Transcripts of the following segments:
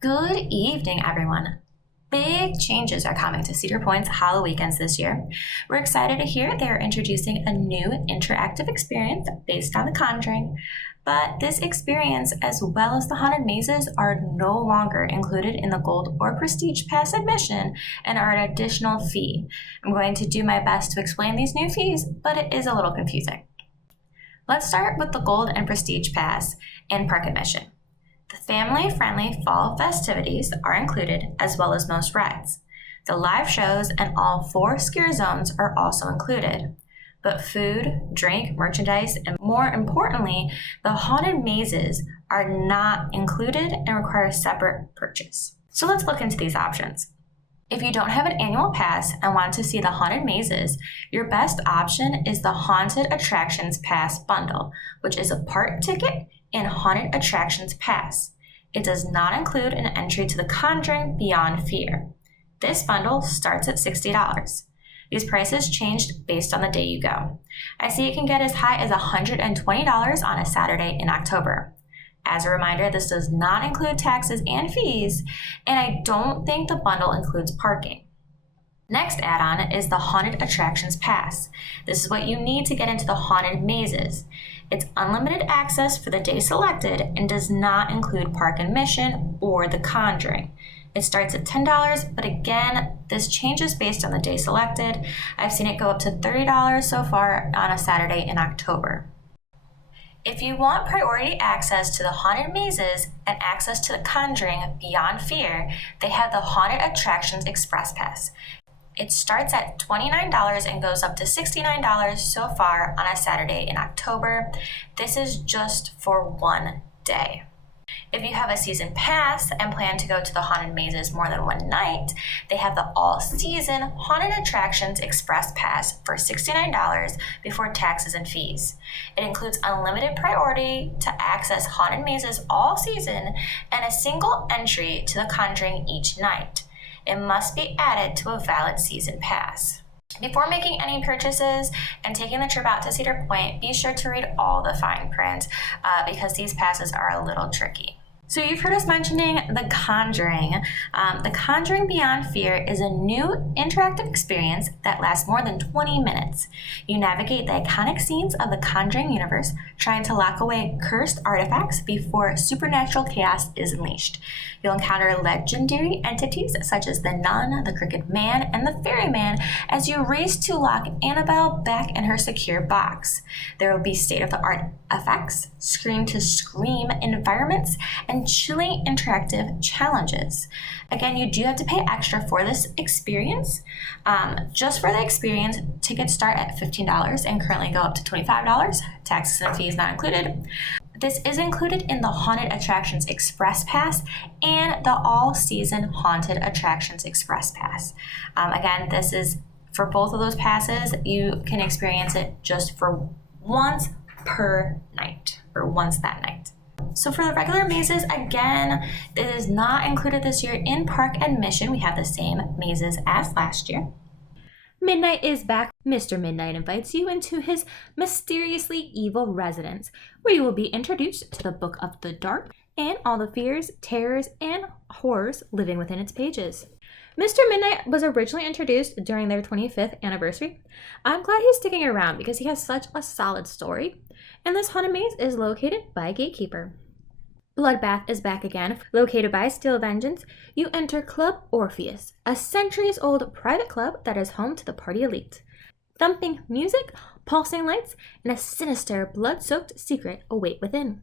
Good evening, everyone. Big changes are coming to Cedar Point's HalloWeekends this year. We're excited to hear they're introducing a new interactive experience based on The Conjuring, but this experience, as well as the haunted mazes, are no longer included in the Gold or Prestige Pass admission and are an additional fee. I'm going to do my best to explain these new fees, but it is a little confusing. Let's start with the Gold and Prestige Pass and park admission. The family-friendly fall festivities are included, as well as most rides. The live shows and all 4 scare zones are also included. But food, drink, merchandise, and more importantly, the haunted mazes are not included and require separate purchase. So let's look into these options. If you don't have an annual pass and want to see the haunted mazes, your best option is the Haunted Attractions Pass bundle, which is a part ticket and Haunted Attractions Pass. It does not include an entry to The Conjuring Beyond Fear. This bundle starts at $60. These prices changed based on the day you go. I see it can get as high as $120 on a Saturday in October. As a reminder, this does not include taxes and fees, and I don't think the bundle includes parking. Next add-on is the Haunted Attractions Pass. This is what you need to get into the haunted mazes. It's unlimited access for the day selected and does not include park admission or The Conjuring. It starts at $10, but again, this changes based on the day selected. I've seen it go up to $30 so far on a Saturday in October. If you want priority access to the haunted mazes and access to The Conjuring Beyond Fear, they have the Haunted Attractions Express Pass. It starts at $29 and goes up to $69 so far on a Saturday in October. This is just for one day. If you have a season pass and plan to go to the haunted mazes more than one night, they have the all-season Haunted Attractions Express Pass for $69 before taxes and fees. It includes unlimited priority to access haunted mazes all season and a single entry to The Conjuring each night. It must be added to a valid season pass. Before making any purchases and taking the trip out to Cedar Point, be sure to read all the fine print because these passes are a little tricky. So you've heard us mentioning The Conjuring. The Conjuring Beyond Fear is a new interactive experience that lasts more than 20 minutes. You navigate the iconic scenes of the Conjuring Universe, trying to lock away cursed artifacts before supernatural chaos is unleashed. You'll encounter legendary entities such as the Nun, the Crooked Man, and the Ferryman as you race to lock Annabelle back in her secure box. There will be state-of-the-art effects, scream-to-scream environments, and chilling interactive challenges. Again, you do have to pay extra for this experience. Just for the experience, tickets start at $15 and currently go up to $25. Taxes and fees not included. This is included in the Haunted Attractions Express Pass and the All-Season Haunted Attractions Express Pass. Again, this is for both of those passes. You can experience it just for once per night, or once that night. So for the regular mazes, again, it is not included this year in park admission. We have the same mazes as last year. Midnight is back. Mr. Midnight invites you into his mysteriously evil residence, where you will be introduced to the Book of the Dark and all the fears, terrors, and horrors living within its pages. Mr. Midnight was originally introduced during their 25th anniversary. I'm glad he's sticking around because he has such a solid story. And this haunted maze is located by Gatekeeper. Bloodbath is back again. Located by Steel Vengeance, you enter Club Orpheus, a centuries-old private club that is home to the party elite. Thumping music, pulsing lights, and a sinister, blood-soaked secret await within.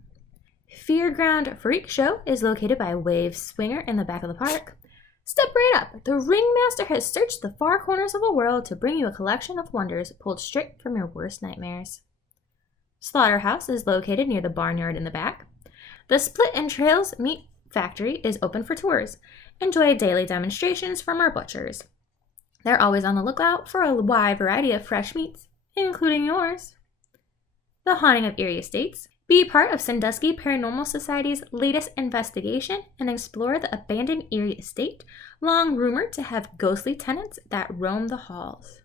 Fearground Freak Show is located by Wave Swinger in the back of the park. Step right up. The Ringmaster has searched the far corners of the world to bring you a collection of wonders pulled straight from your worst nightmares. Slaughterhouse is located near the barnyard in the back. The Split Entrails Meat Factory is open for tours. Enjoy daily demonstrations from our butchers. They're always on the lookout for a wide variety of fresh meats, including yours. The Haunting of Erie Estates. Be part of Sandusky Paranormal Society's latest investigation and explore the abandoned Erie Estate, long rumored to have ghostly tenants that roam the halls.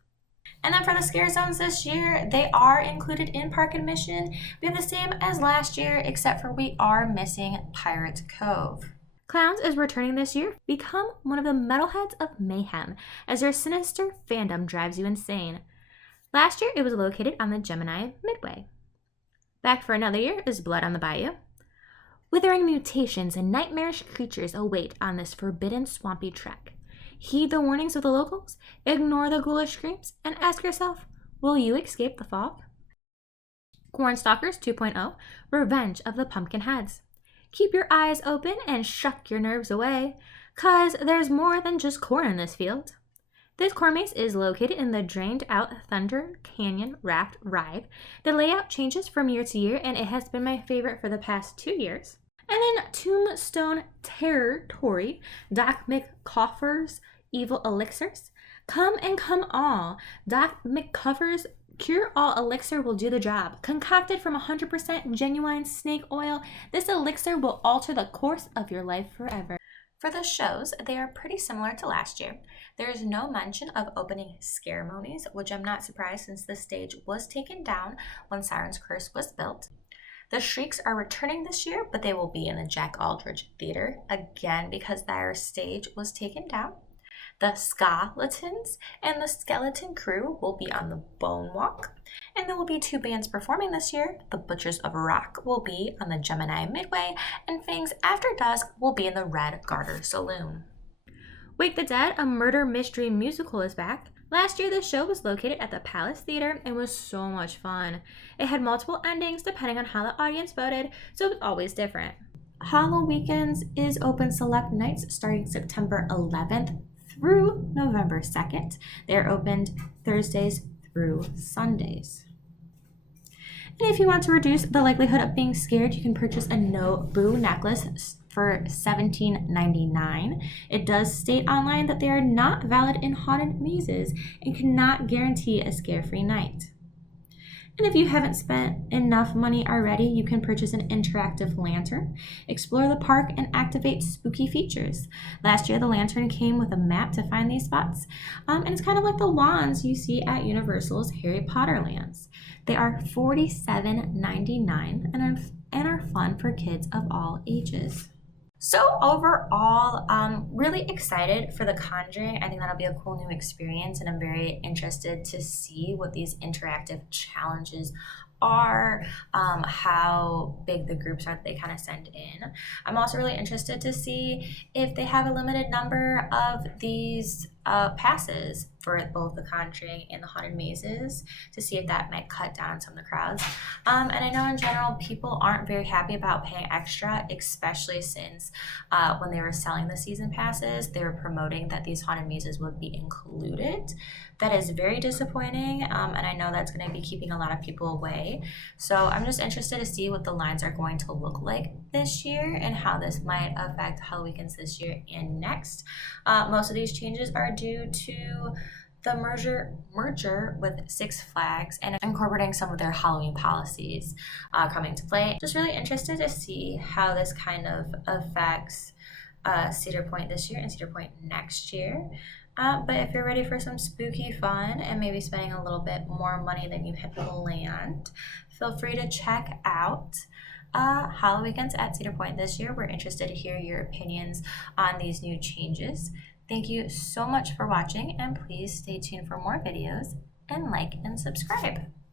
And then for the scare zones this year, they are included in park admission. We have the same as last year, except for we are missing Pirates Cove. Clowns is returning this year. Become one of the metalheads of mayhem as their sinister fandom drives you insane. Last year, it was located on the Gemini Midway. Back for another year is Blood on the Bayou. Withering mutations and nightmarish creatures await on this forbidden swampy trek. Heed the warnings of the locals, ignore the ghoulish screams, and ask yourself, will you escape the fog? Cornstalkers 2.0, Revenge of the Pumpkinheads. Keep your eyes open and shuck your nerves away, 'cause there's more than just corn in this field. This corn maze is located in the drained-out Thunder Canyon Raft Ride. The layout changes from year to year, and it has been my favorite for the past 2 years. And then Tombstone Territory, Doc McCoffer's Evil Elixirs. Come and come all. Doc McCoffer's Cure All Elixir will do the job. Concocted from 100% genuine snake oil, this elixir will alter the course of your life forever. For the shows, they are pretty similar to last year. There is no mention of opening scaremonies, which I'm not surprised since the stage was taken down when Siren's Curse was built. The Shrieks are returning this year, but they will be in the Jack Aldridge Theater, again because their stage was taken down. The Skeletons and the Skeleton Crew will be on the Bone Walk. And there will be 2 bands performing this year. The Butchers of Rock will be on the Gemini Midway, and Fangs After Dusk will be in the Red Garter Saloon. Wake the Dead, a murder mystery musical, is back. Last year, the show was located at the Palace Theater and was so much fun. It had multiple endings depending on how the audience voted, so it was always different. HalloWeekends is open select nights starting September 11th through November 2nd. They are opened Thursdays through Sundays. And if you want to reduce the likelihood of being scared, you can purchase a No Boo necklace for $17.99. It does state online that they are not valid in haunted mazes and cannot guarantee a scare-free night. And if you haven't spent enough money already, you can purchase an interactive lantern, explore the park, and activate spooky features. Last year, the lantern came with a map to find these spots, and it's kind of like the wands you see at Universal's Harry Potter lands. They are $47.99 and are fun for kids of all ages. So overall, really excited for The Conjuring. I think that'll be a cool new experience, and I'm very interested to see what these interactive challenges are, how big the groups are that they kind of send in. I'm also really interested to see if they have a limited number of these passes for both The Conjuring and the Haunted Mazes, to see if that might cut down some of the crowds. And I know in general people aren't very happy about paying extra, especially since when they were selling the season passes, they were promoting that these Haunted Mazes would be included. That is very disappointing, and I know that's going to be keeping a lot of people away. So I'm just interested to see what the lines are going to look like this year and how this might affect HalloWeekends this year and next. Most of these changes are due to the merger with Six Flags and incorporating some of their Halloween policies coming to play. Just really interested to see how this kind of affects Cedar Point this year and Cedar Point next year. But if you're ready for some spooky fun and maybe spending a little bit more money than you had planned, feel free to check out HalloWeekends at Cedar Point this year. We're interested to hear your opinions on these new changes. Thank you so much for watching, and please stay tuned for more videos and like and subscribe.